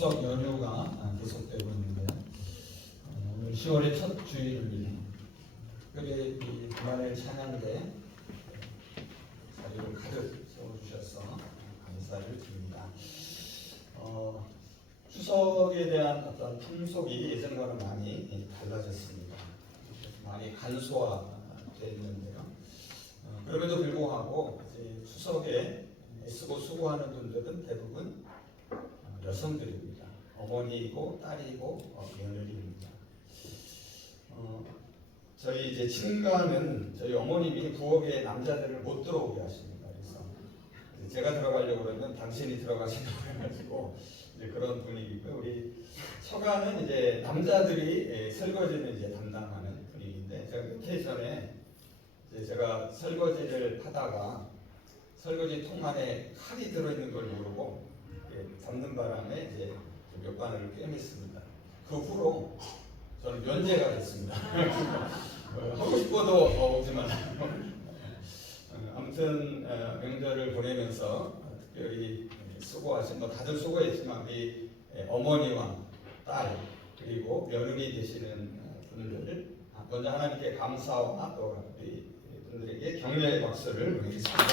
추석 연휴가 계속되고 있는데요. 오늘 10월의 첫 주일을 특별히 이 주말의 찬양대 자리를 가득 세워주셔서 감사를 드립니다. 추석에 대한 어떤 풍속이 예전과는 많이 달라졌습니다. 많이 간소화되어 있는데요. 그럼에도 불구하고 이제 추석에 애쓰고 수고하는 분들은 대부분 여성들입니다. 어머니이고 딸이고 며느리입니다. 저희 이제 친가는 저희 어머님이 부엌에 남자들을 못 들어오게 하십니다. 그래서 제가 들어가려고 그러면 당신이 들어가신다고 해가지고 이제 그런 분위기고요. 우리 처가는 이제 남자들이 설거지는 이제 담당하는 분위기인데 제가 며칠 전에 이제 제가 설거지를 하다가 설거지 통 안에 칼이 들어있는 걸 모르고 잡는 바람에 이제 몇 바늘을 꿰맸습니다. 그 후로 저는 면제가 됐습니다. 하고 싶어도 오지 말라고. 아무튼 명절을 보내면서 특별히 수고하신 다들 수고했지만 우리 어머니와 딸 그리고 며느리 되시는 분들 먼저 하나님께 감사와 또 우리 분들에게 격려의 박수를 보내겠습니다.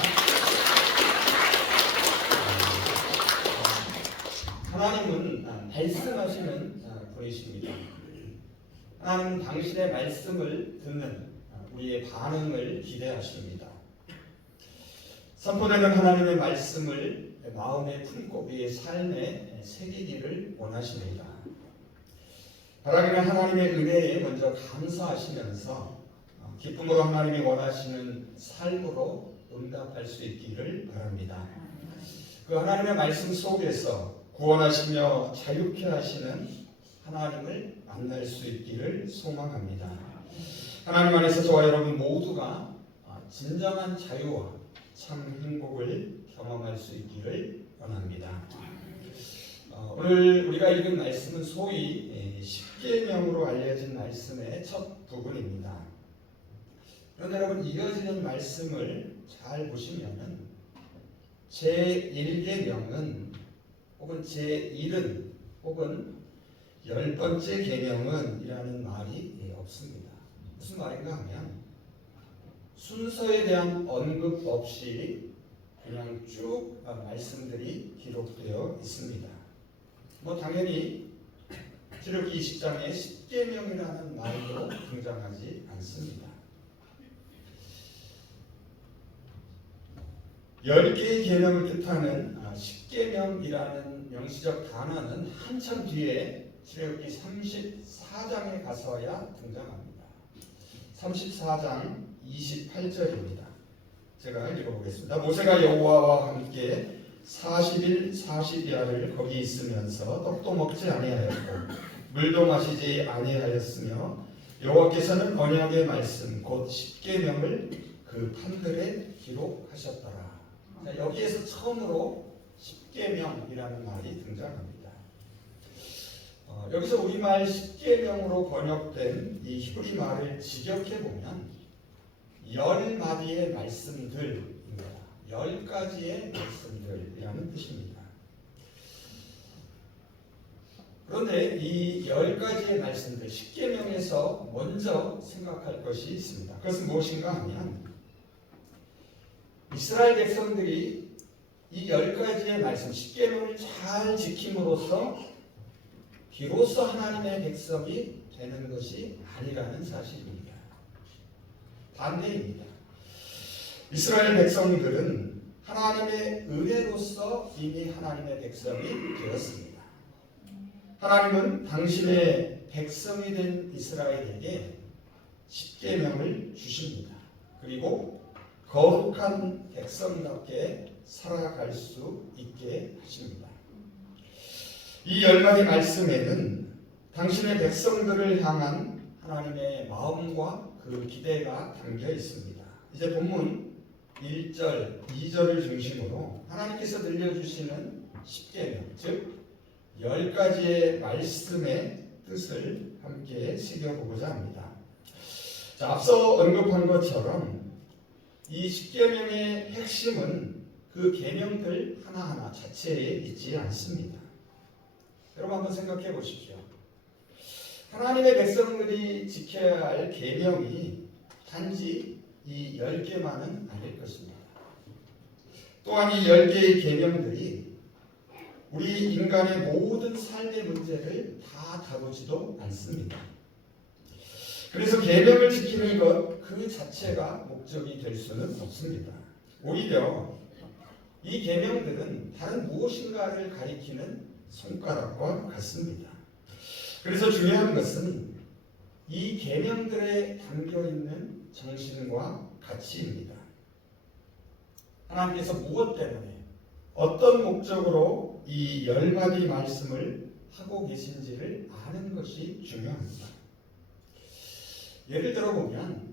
하나님은 말씀하시는 분이십니다. 하나님은 당신의 말씀을 듣는 우리의 반응을 기대하십니다. 선포되는 하나님의 말씀을 마음에 품고 우리의 삶에 새기기를 원하십니다. 바라기는 하나님의 은혜에 먼저 감사하시면서 기쁨으로 하나님이 원하시는 삶으로 응답할 수 있기를 바랍니다. 그 하나님의 말씀 속에서 구원하시며 자유케 하시는 하나님을 만날 수 있기를 소망합니다. 하나님 안에서 저와 여러분 모두가 진정한 자유와 참 행복을 경험할 수 있기를 원합니다. 오늘 우리가 읽은 말씀은 소위 십계명으로 알려진 말씀의 첫 부분입니다. 그런데 여러분 이어지는 말씀을 잘 보시면은 제1계명은 혹은 제1은 혹은 10번째 계명은 이라는 말이 없습니다. 무슨 말인가 하면 순서에 대한 언급 없이 그냥 쭉 말씀들이 기록되어 있습니다. 당연히 출애굽기 20장에 10계명이라는 말도 등장하지 않습니다. 10개의 계명을 뜻하는 10계명이라는 명시적 단어는 한참 뒤에 출애굽기 34장에 가서야 등장합니다. 34장 28절입니다. 제가 읽어보겠습니다. 모세가 여호와와 함께 40일 40야를 거기 있으면서 떡도 먹지 아니하였고 물도 마시지 아니하였으며 여호와께서는 언약의 말씀 곧 10계명을 그 판들에 기록하셨더라. 여기에서 처음으로 10계명이라는 말이 등장합니다. 여기서 우리말 10계명으로 번역된 이 히브리 말을 직역해보면 10마디의 말씀들입니다. 10가지의 말씀들이라는 뜻입니다. 그런데 이 10가지의 말씀들, 10계명에서 먼저 생각할 것이 있습니다. 그것은 무엇인가 하면 이스라엘 백성들이 이 10가지의 말씀, 10계명을 잘 지킴으로써 비로소 하나님의 백성이 되는 것이 아니라는 사실입니다. 반대입니다. 이스라엘 백성들은 하나님의 은혜로서 이미 하나님의 백성이 되었습니다. 하나님은 당신의 백성이 된 이스라엘에게 10계명을 주십니다. 그리고 거룩한 백성답게 살아갈 수 있게 하십니다. 이 10가지 말씀에는 당신의 백성들을 향한 하나님의 마음과 그 기대가 담겨 있습니다. 이제 본문 1절, 2절을 중심으로 하나님께서 들려주시는 10계명, 즉 10가지의 말씀의 뜻을 함께 새겨보고자 합니다. 자, 앞서 언급한 것처럼 이 10계명의 핵심은 그 계명들 하나하나 자체에 있지 않습니다. 여러분 한번 생각해 보십시오. 하나님의 백성들이 지켜야 할 계명이 단지 이 10개만은 아닐 것입니다. 또한 이 10개의 계명들이 우리 인간의 모든 삶의 문제를 다 다루지도 않습니다. 그래서 계명을 지키는 것 그 자체가 목적이 될 수는 없습니다. 오히려 이 계명들은 다른 무엇인가를 가리키는 손가락과 같습니다. 그래서 중요한 것은 이 계명들에 담겨 있는 정신과 가치입니다. 하나님께서 무엇 때문에 어떤 목적으로 이 10마디 말씀을 하고 계신지를 아는 것이 중요합니다. 예를 들어 보면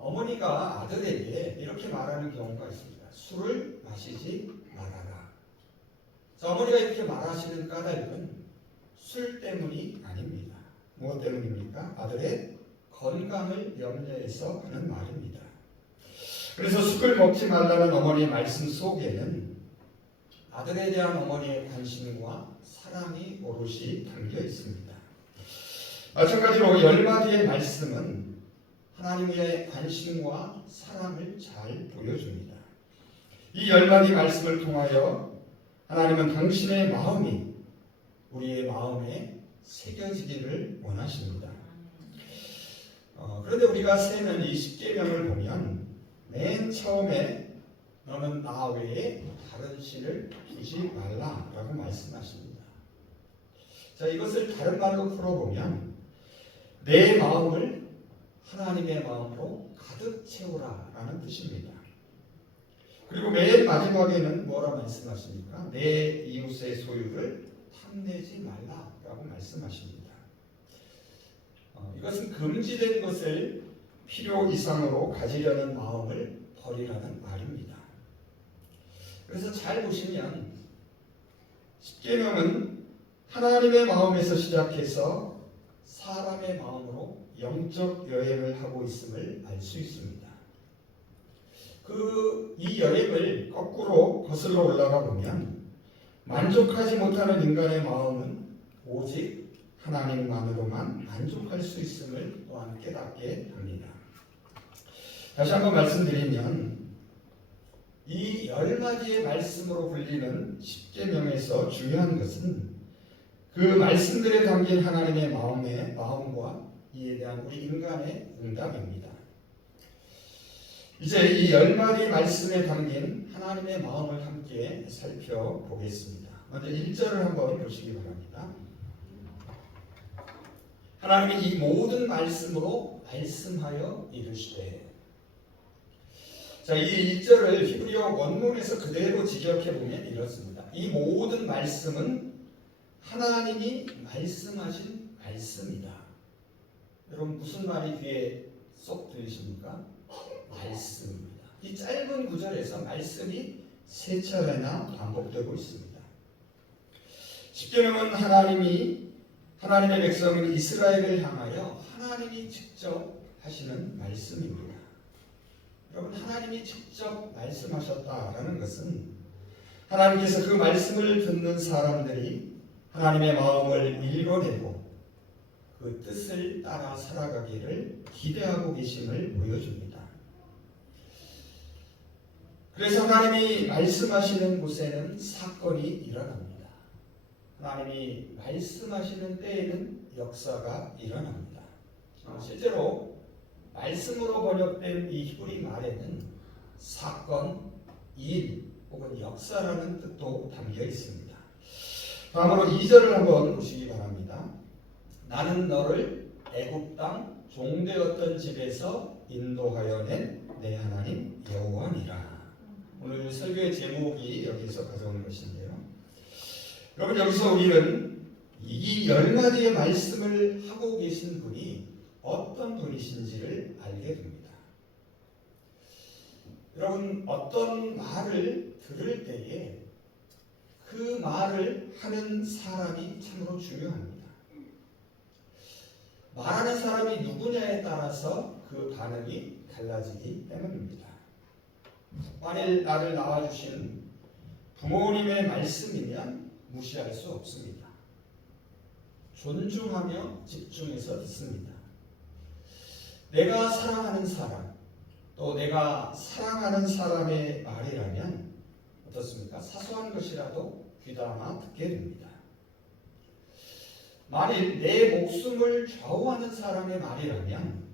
어머니가 아들에게 이렇게 말하는 경우가 있습니다. 술을 마시지 말아라. 자, 어머니가 이렇게 말하시는 까닭은 술 때문이 아닙니다. 무엇 때문입니까? 아들의 건강을 염려해서 하는 말입니다. 그래서 술을 먹지 말라는 어머니의 말씀 속에는 아들에 대한 어머니의 관심과 사랑이 오롯이 담겨 있습니다. 마찬가지로 10마디의 말씀은 하나님의 관심과 사랑을 잘 보여줍니다. 이 10마디 말씀을 통하여 하나님은 당신의 마음이 우리의 마음에 새겨지기를 원하십니다. 그런데 우리가 세는 이 10계명을 보면 맨 처음에 너는 나 외에 다른 신을 두지 말라라고 말씀하십니다. 자, 이것을 다른 말로 풀어보면 내 마음을 하나님의 마음으로 가득 채우라라는 뜻입니다. 그리고 맨 마지막에는 뭐라 말씀하십니까? 내 이웃의 소유를 탐내지 말라라고 말씀하십니다. 이것은 금지된 것을 필요 이상으로 가지려는 마음을 버리라는 말입니다. 그래서 잘 보시면 10계명은 하나님의 마음에서 시작해서 사람의 마음으로 영적 여행을 하고 있음을 알 수 있습니다. 이 여행을 거꾸로 거슬러 올라가 보면 만족하지 못하는 인간의 마음은 오직 하나님만으로만 만족할 수 있음을 또한 깨닫게 합니다. 다시 한번 말씀드리면 이 10마디의 말씀으로 불리는 10계명에서 중요한 것은 그 말씀들에 담긴 하나님의 마음과 이에 대한 우리 인간의 응답입니다. 이제 이 10마디 말씀에 담긴 하나님의 마음을 함께 살펴보겠습니다. 먼저 1절을 한번 보시기 바랍니다. 하나님이 이 모든 말씀으로 말씀하여 이르시되. 자, 이 1절을 히브리어 원문에서 그대로 직역해보면 이렇습니다. 이 모든 말씀은 하나님이 말씀하신 말씀이다. 여러분 무슨 말이 귀에 쏙 들리십니까? 말씀입니다. 이 짧은 구절에서 말씀이 3차례나 반복되고 있습니다. 10계명은 하나님의 백성인 이스라엘을 향하여 하나님이 직접 하시는 말씀입니다. 여러분 하나님이 직접 말씀하셨다라는 것은 하나님께서 그 말씀을 듣는 사람들이 하나님의 마음을 읽어내고 그 뜻을 따라 살아가기를 기대하고 계심을 보여줍니다. 그래서 하나님이 말씀하시는 곳에는 사건이 일어납니다. 하나님이 말씀하시는 때에는 역사가 일어납니다. 실제로 말씀으로 번역된 이 히브리 말에는 사건, 일 혹은 역사라는 뜻도 담겨 있습니다. 다음으로 2절을 한번 보시기 바랍니다. 나는 너를 애굽 땅 종되었던 집에서 인도하여 낸 내 하나님 여호와니라. 오늘 설교의 제목이 여기서 가져온 것인데요. 여러분 여기서 우리는 이 10마디의 말씀을 하고 계신 분이 어떤 분이신지를 알게 됩니다. 여러분 어떤 말을 들을 때에 그 말을 하는 사람이 참으로 중요합니다. 말하는 사람이 누구냐에 따라서 그 반응이 달라지기 때문입니다. 만일 나를 낳아주신 부모님의 말씀이면 무시할 수 없습니다. 존중하며 집중해서 듣습니다. 내가 사랑하는 사람, 또 내가 사랑하는 사람의 말이라면 어떻습니까? 사소한 것이라도 귀담아 듣게 됩니다. 만일 내 목숨을 좌우하는 사람의 말이라면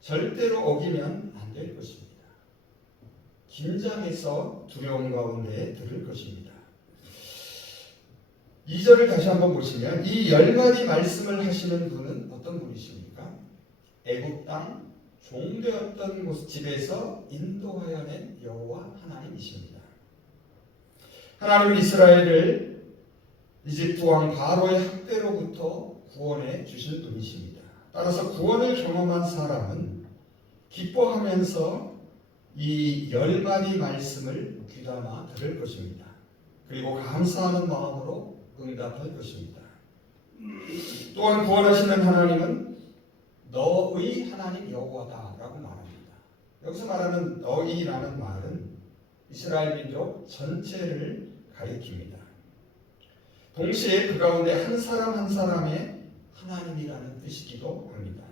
절대로 어기면 안 될 것입니다. 긴장해서 두려움 가운데 들을 것입니다. 2절을 다시 한번 보시면 이 10가지 말씀을 하시는 분은 어떤 분이십니까? 애굽 땅 종되었던 집에서 인도하여 낸 여호와 하나님이십니다. 하나님은 이스라엘을 이집트 왕 바로의 학대로부터 구원해 주신 분이십니다. 따라서 구원을 경험한 사람은 기뻐하면서 이 10마디 말씀을 귀담아 들을 것입니다. 그리고 감사하는 마음으로 응답할 것입니다. 또한 구원하시는 하나님은 너의 하나님 여호와다라고 말합니다. 여기서 말하는 너희라는 말은 이스라엘 민족 전체를 가리킵니다. 동시에 그 가운데 한 사람 한 사람의 하나님이라는 뜻이기도 합니다.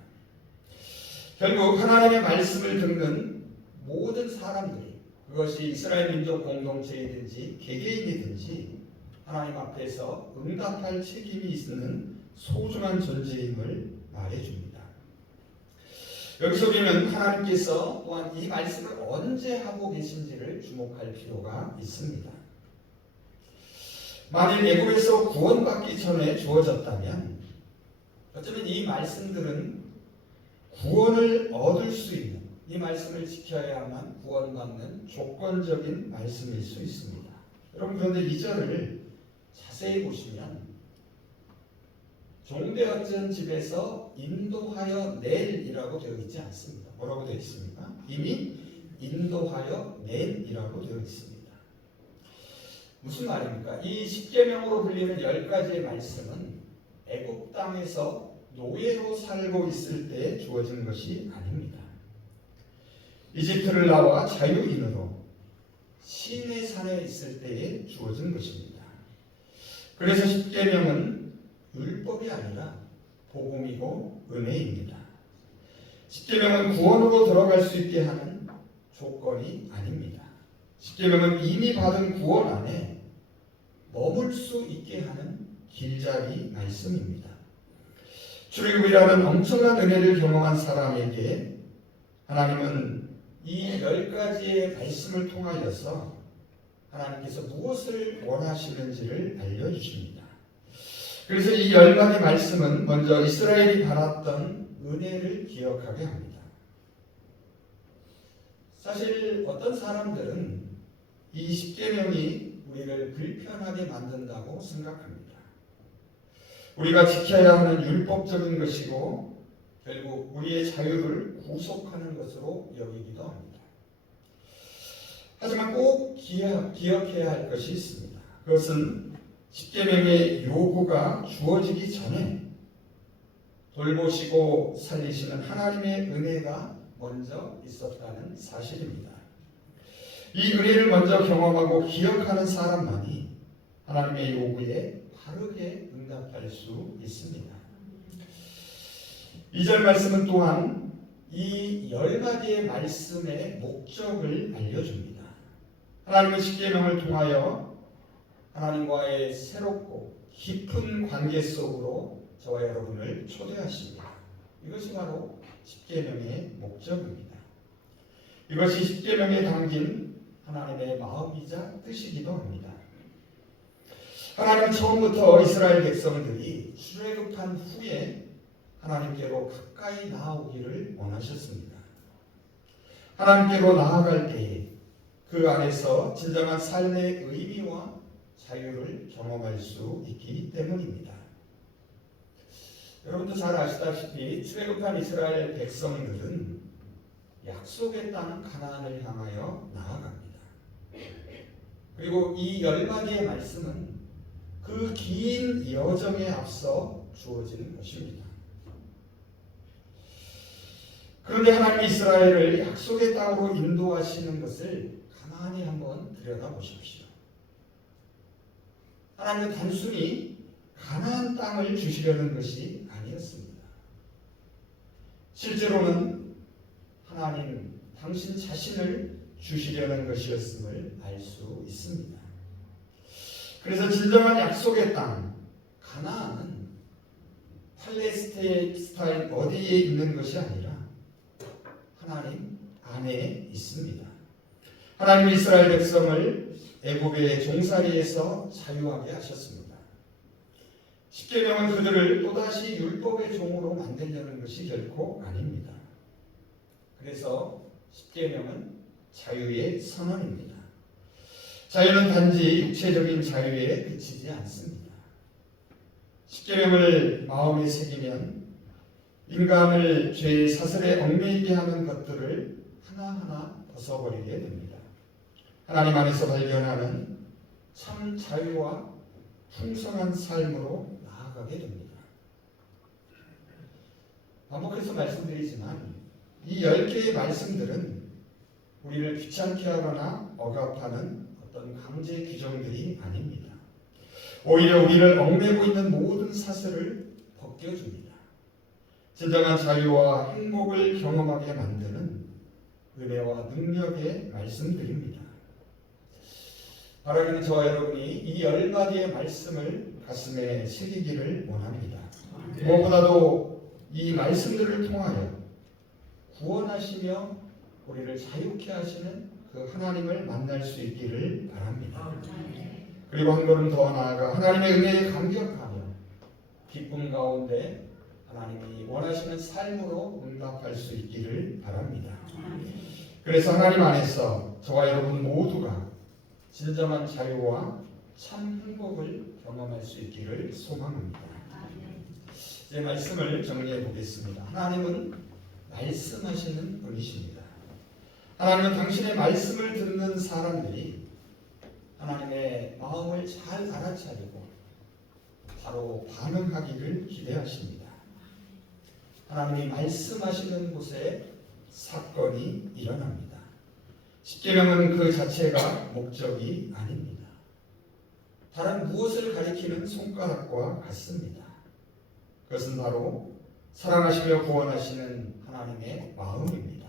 결국 하나님의 말씀을 듣는 모든 사람들이 그것이 이스라엘 민족 공동체이든지 개개인이든지 하나님 앞에서 응답할 책임이 있는 소중한 존재임을 말해줍니다. 여기서 보면 하나님께서 또한 이 말씀을 언제 하고 계신지를 주목할 필요가 있습니다. 만일 애굽에서 구원받기 전에 주어졌다면 어쩌면 이 말씀들은 구원을 얻을 수 있는, 이 말씀을 지켜야만 구원받는 조건적인 말씀일 수 있습니다. 여러분 그런데 이 절을 자세히 보시면 종되었던 집에서 인도하여 낼이라고 되어 있지 않습니다. 뭐라고 되어 있습니까? 이미 인도하여 낸이라고 되어 있습니다. 무슨 말입니까? 이 십계명으로 불리는 10가지의 말씀은 애굽 땅에서 노예로 살고 있을 때 주어진 것이 아닙니다. 이집트를 나와 자유인으로 시내산에 있을 때에 주어진 것입니다. 그래서 십계명은 율법이 아니라 복음이고 은혜입니다. 십계명은 구원으로 들어갈 수 있게 하는 조건이 아닙니다. 십계명은 이미 받은 구원 안에 머물 수 있게 하는 길잡이 말씀입니다. 출애굽이라는 엄청난 은혜를 경험한 사람에게 하나님은 이 10가지의 말씀을 통하여서 하나님께서 무엇을 원하시는지를 알려주십니다. 그래서 이 10가지 말씀은 먼저 이스라엘이 받았던 은혜를 기억하게 합니다. 사실 어떤 사람들은 이 십계명이 우리를 불편하게 만든다고 생각합니다. 우리가 지켜야 하는 율법적인 것이고 결국 우리의 자유를 구속하는 것으로 여기기도 합니다. 하지만 꼭 기억해야 할 것이 있습니다. 그것은 십계명의 요구가 주어지기 전에 돌보시고 살리시는 하나님의 은혜가 먼저 있었다는 사실입니다. 이 은혜를 먼저 경험하고 기억하는 사람만이 하나님의 요구에 바르게 응답할 수 있습니다. 2절 말씀은 또한 이 10가지의 말씀의 목적을 알려줍니다. 하나님은 십계명을 통하여 하나님과의 새롭고 깊은 관계 속으로 저와 여러분을 초대하십니다. 이것이 바로 십계명의 목적입니다. 이것이 십계명에 담긴 하나님의 마음이자 뜻이기도 합니다. 하나님은 처음부터 이스라엘 백성들이 출애굽한 후에 하나님께로 가까이 나아오기를 원하셨습니다. 하나님께로 나아갈 때에 그 안에서 진정한 삶의 의미와 자유를 경험할 수 있기 때문입니다. 여러분도 잘 아시다시피 출애굽한 이스라엘 백성들은 약속의 땅 가나안을 향하여 나아갑니다. 그리고 이 10마디의 말씀은 그 긴 여정에 앞서 주어지는 것입니다. 그런데 하나님 이스라엘을 약속의 땅으로 인도하시는 것을 가만히 한번 들여다보십시오. 하나님은 단순히 가나안 땅을 주시려는 것이 아니었습니다. 실제로는 하나님 당신 자신을 주시려는 것이었음을 알 수 있습니다. 그래서 진정한 약속의 땅 가나안은 팔레스타인 어디에 있는 것이 아니라 하나님 안에 있습니다. 하나님 이스라엘 백성을 애굽의 종살이에서 자유하게 하셨습니다. 십계명은 그들을 또다시 율법의 종으로 만들려는 것이 결코 아닙니다. 그래서 십계명은 자유의 선언입니다. 자유는 단지 육체적인 자유에 그치지 않습니다. 십계명을 마음에 새기면 인간을 죄의 사슬에 얽매이게 하는 것들을 하나하나 벗어버리게 됩니다. 하나님 안에서 발견하는 참 자유와 풍성한 삶으로 나아가게 됩니다. 반복해서 말씀드리지만 이 10개의 말씀들은 우리를 귀찮게 하거나 억압하는 어떤 강제 규정들이 아닙니다. 오히려 우리를 얽매고 있는 모든 사슬을 벗겨줍니다. 진정한 자유와 행복을 경험하게 만드는 은혜와 능력의 말씀들입니다. 바라기는 저와 여러분이 이 10마디의 말씀을 가슴에 새기기를 원합니다. 무엇보다도 이 말씀들을 통하여 구원하시며 우리를 자유케 하시는 그 하나님을 만날 수 있기를 바랍니다. 그리고 한 걸음 더 나아가 하나님의 은혜에 감격하며 기쁨 가운데 하나님이 원하시는 삶으로 응답할 수 있기를 바랍니다. 그래서 하나님 안에서 저와 여러분 모두가 진정한 자유와 참 행복을 경험할 수 있기를 소망합니다. 이제 말씀을 정리해 보겠습니다. 하나님은 말씀하시는 분이십니다. 하나님은 당신의 말씀을 듣는 사람들이 하나님의 마음을 잘 알아차리고 바로 반응하기를 기대하십니다. 하나님이 말씀하시는 곳에 사건이 일어납니다. 십계명은 그 자체가 목적이 아닙니다. 다른 무엇을 가리키는 손가락과 같습니다. 그것은 바로 사랑하시며 구원하시는 하나님의 마음입니다.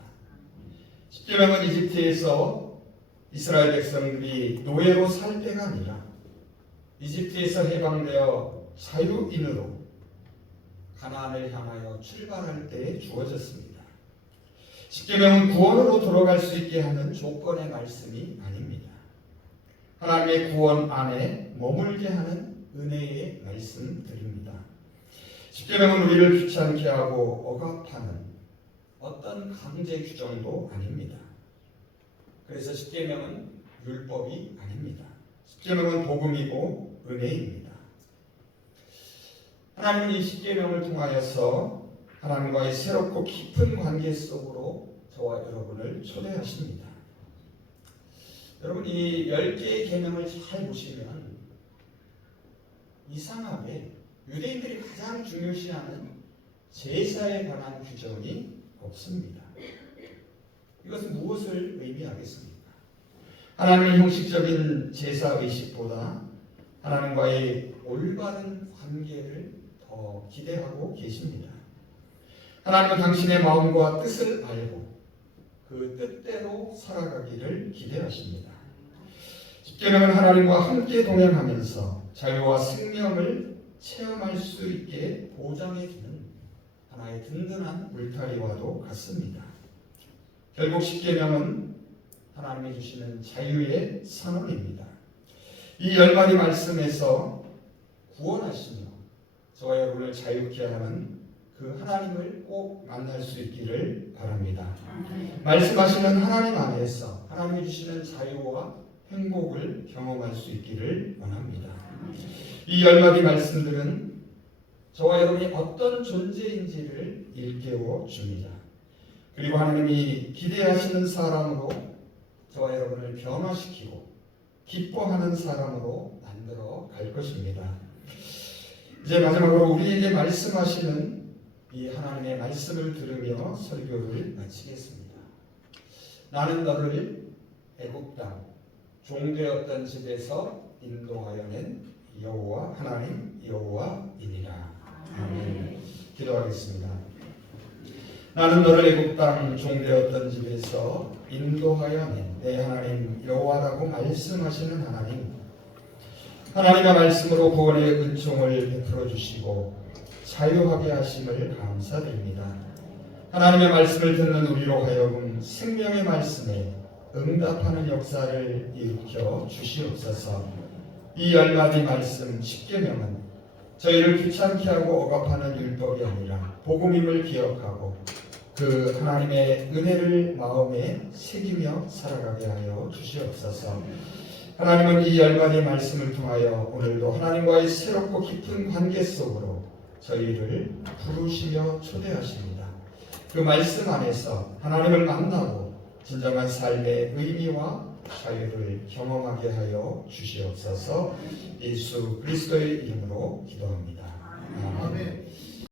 십계명은 이집트에서 이스라엘 백성들이 노예로 살 때가 아니라 이집트에서 해방되어 자유인으로 가나안을 향하여 출발할 때에 주어졌습니다. 십계명은 구원으로 돌아갈 수 있게 하는 조건의 말씀이 아닙니다. 하나님의 구원 안에 머물게 하는 은혜의 말씀들입니다. 십계명은 우리를 귀찮게 하고 억압하는 어떤 강제 규정도 아닙니다. 그래서 십계명은 율법이 아닙니다. 십계명은 복음이고 은혜입니다. 하나님은 이 십계명을 통하여서 하나님과의 새롭고 깊은 관계 속으로 저와 여러분을 초대하십니다. 여러분 이 10개의 계명을 잘 보시면 이상하게 유대인들이 가장 중요시하는 제사에 관한 규정이 없습니다. 이것은 무엇을 의미하겠습니까? 하나님의 형식적인 제사 의식보다 하나님과의 올바른 관계를 더 기대하고 계십니다. 하나님은 당신의 마음과 뜻을 알고 그 뜻대로 살아가기를 기대하십니다. 십계명은 하나님과 함께 동행하면서 자유와 생명을 체험할 수 있게 보장해주는 하나의 든든한 울타리와도 같습니다. 결국 십계명은 하나님이 주시는 자유의 선언입니다. 이 10마디 말씀에서 구원하시며 저와 여러분을 자유케 하는 그 하나님을 꼭 만날 수 있기를 바랍니다. 말씀하시는 하나님 안에서 하나님이 주시는 자유와 행복을 경험할 수 있기를 원합니다. 이 10마디 말씀들은 저와 여러분이 어떤 존재인지를 일깨워 줍니다. 그리고 하나님이 기대하시는 사람으로 저와 여러분을 변화시키고 기뻐하는 사람으로 만들어 갈 것입니다. 이제 마지막으로 우리에게 말씀하시는 이 하나님의 말씀을 들으며 설교를 마치겠습니다. 나는 너를 애굽 땅 종되었던 집에서 인도하여 낸 여호와 다 하나님 여호와이니라. 아멘. 기도하겠습니다. 나는 너를 애굽 땅 종되었던 집에서 인도하여 낸 내 하나님 여호와라고 말씀하시는 하나님, 하나님의 말씀으로 구원의 은총을 베풀어 주시고 자유하게 하심을 감사드립니다. 하나님의 말씀을 듣는 우리로 하여금 생명의 말씀에 응답하는 역사를 일으켜 주시옵소서. 이 10마디 말씀 10계명은 저희를 귀찮게 하고 억압하는 율법이 아니라 복음임을 기억하고 그 하나님의 은혜를 마음에 새기며 살아가게 하여 주시옵소서. 하나님은 이 10마디 말씀을 통하여 오늘도 하나님과의 새롭고 깊은 관계 속으로 저희를 부르시며 초대하십니다. 그 말씀 안에서 하나님을 만나고 진정한 삶의 의미와 자유를 경험하게 하여 주시옵소서. 예수 그리스도의 이름으로 기도합니다.